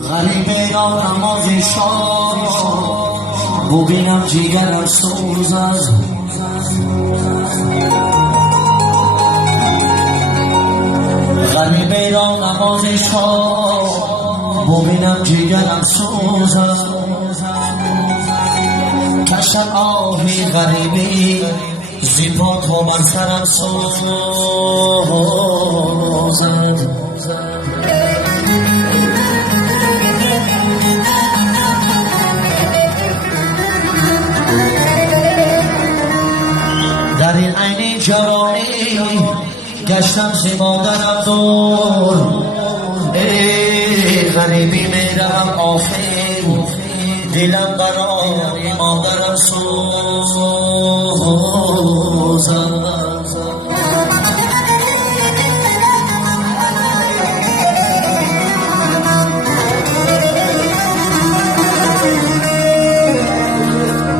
غریبه را نماز شام ببینم جیگرم سوزد. غریبه را نماز شام ببینم جیگرم سوزد. کشم آهی غریبی زیبا تا بر سرم سوزد. در این عین جوانی گشتم ز مادرم دور، ای غریبی میرم آخر دلم برای مادرم سوزد.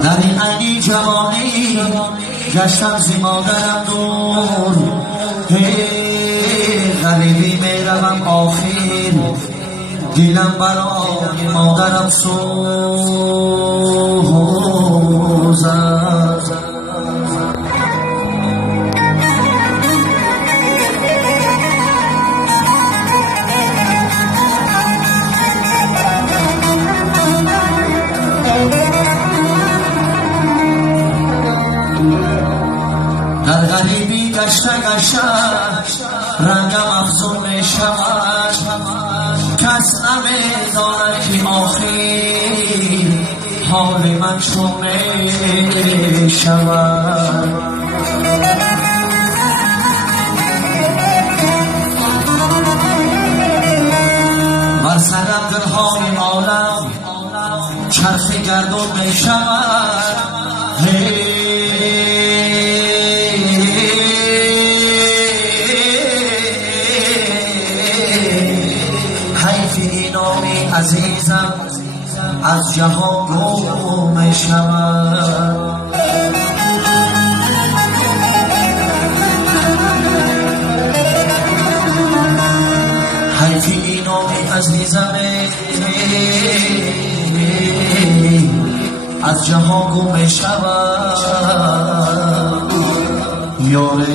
در این عین جوانی گشتم ز مادرم دور، ای غریبی میروم آخر دلم برای مادرم سوزد. در غریبی گشته رنگم افزون می شود، کس نمیداند که آخر حال من چون می شود. بر سرم دلهای عالم چرخ گردون می شود، عزیزم از جهان گم می شود. حیف این نامی عزیزم از جهان گم می شود. یاره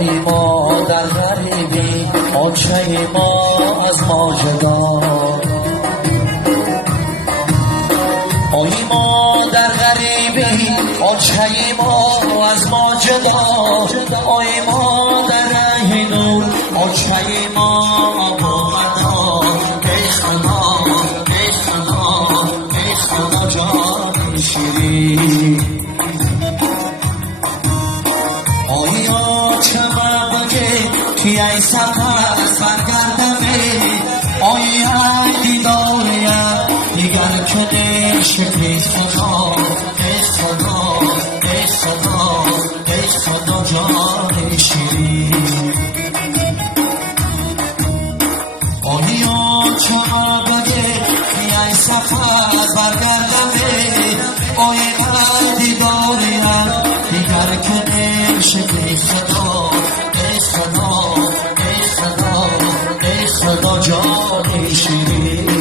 ای ما در غریبی آنچه ما از ما جدا، ای ما در غریبی آنچه ما از ما جدا، ای ما در ره نور آنچه ما آمدا. ای خدا ای خدا ای خدا جان شیرین، ای سپس برگردمه، ای دیداریم دیگر کنه شکر خدا. ای خدا ای خدا ای خدا جان شیرین، ای چرا بگه ای سپس برگردمه، ای دیداریم دیگر کنه شکر خدا. ای خدا خدا جان شیرین.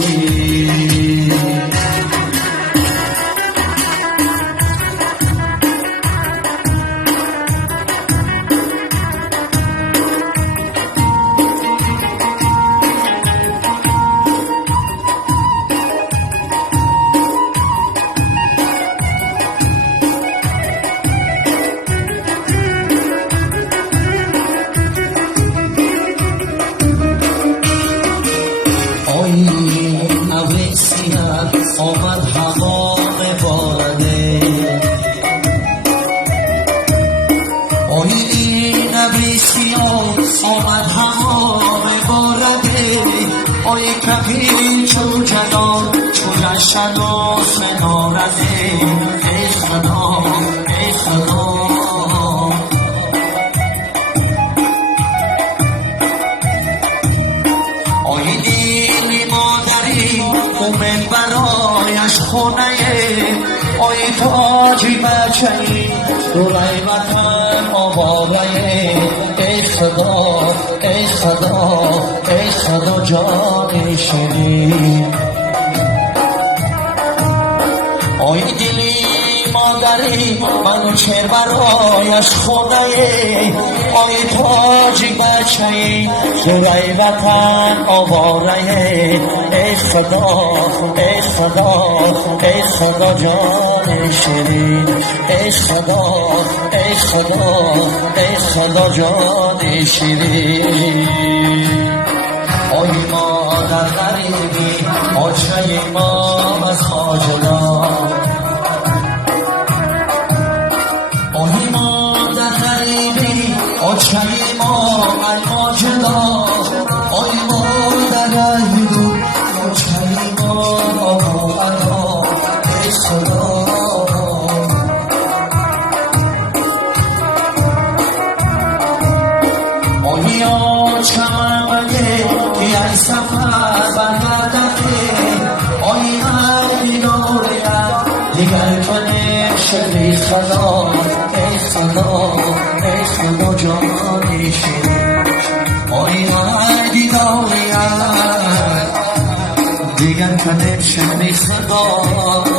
آمد هوا ببارده، ای نبی سیاه آمد هوا ببارده، ای کپی چون جلال چون شناس نارده. ای خدا تاجی بچه‌ای دولای وطن آواره ای خدا ای خدا ای خدا جان شیرین آی دلی مادری منو چه برایش خدایی آی تاجی بچه‌ای دولای وطن آواره ای خدا ای خدا ای خدا جان شیرین ای خدا ای خدا ای خدا جان شیرین آی مادر غریبی آچه ما از خاجلا آی مادر غریبی آچه ما از خاجلا آی مادر غریبی آچه ما ای خدا ای سفر برگردنه آی علی نوریا دیگر کنه شبی خدا ای خدا ای خدا جانی شیرین آی علی نوریا دیگر کنه شبی خدا